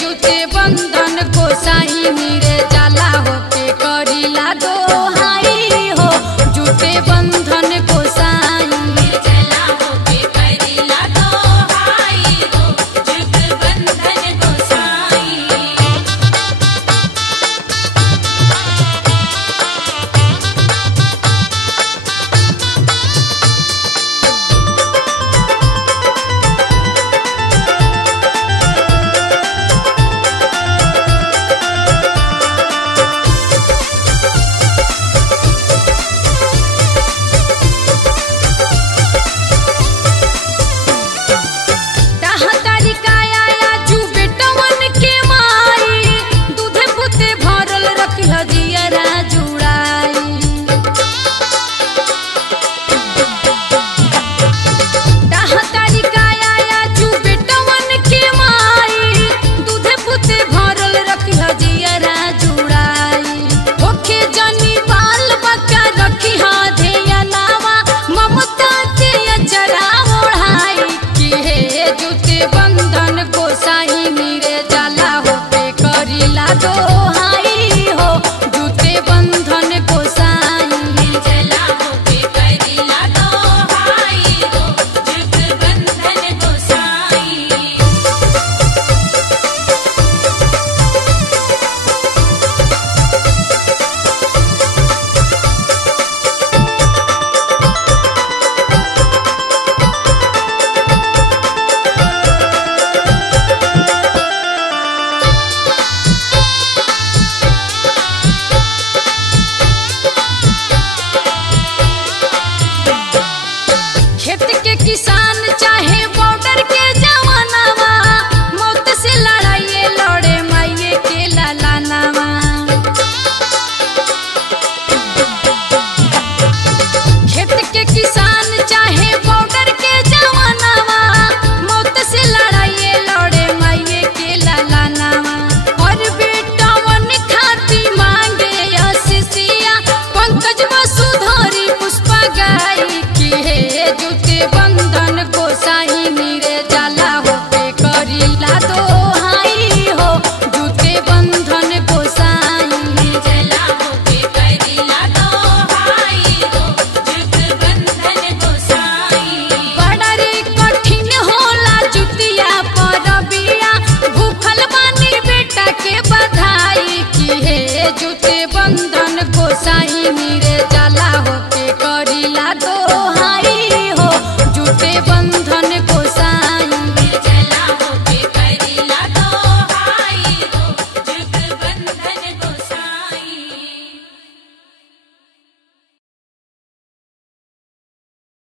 जूते बंधन गोसाई नीरे जाला होके करीला दोहाई हो जूते बंधन गोसाई जाला होके करीला दोहाई हो जूते बंधन गोसाई। बंधन गोसाई नीरे जाला होके करीला दोहाई हो जूते बंधन गोसाई जाला होके करीला दोहाई हो जूते बंधन गोसाई। खेत के किसान चाहे बॉर्डर के जवानावा मौत से लड़ाइए लड़े माइये के लालानावा। खेत के किसान चाहे बॉर्डर के जवानावा मौत से लड़ाइए लड़े माइये के लालानावा। और बेटावन खाती मांगे आशीषिया पंकज वसुधरी पुष्पा गाई की है जूते बंधन गोसाई नीरे जाला होके करीला दोहाई हो जूते बंधन गोसाई जाला होके करीला दोहाई हो जूते बंधन गोसाई। बड़ा रे कठिन होला जुतिया परबिया भूखल बानी बेटा के बधाई की है जूते बंधन गोसाई नीरे जाला होके करीला दोहाई हो जूते बंधन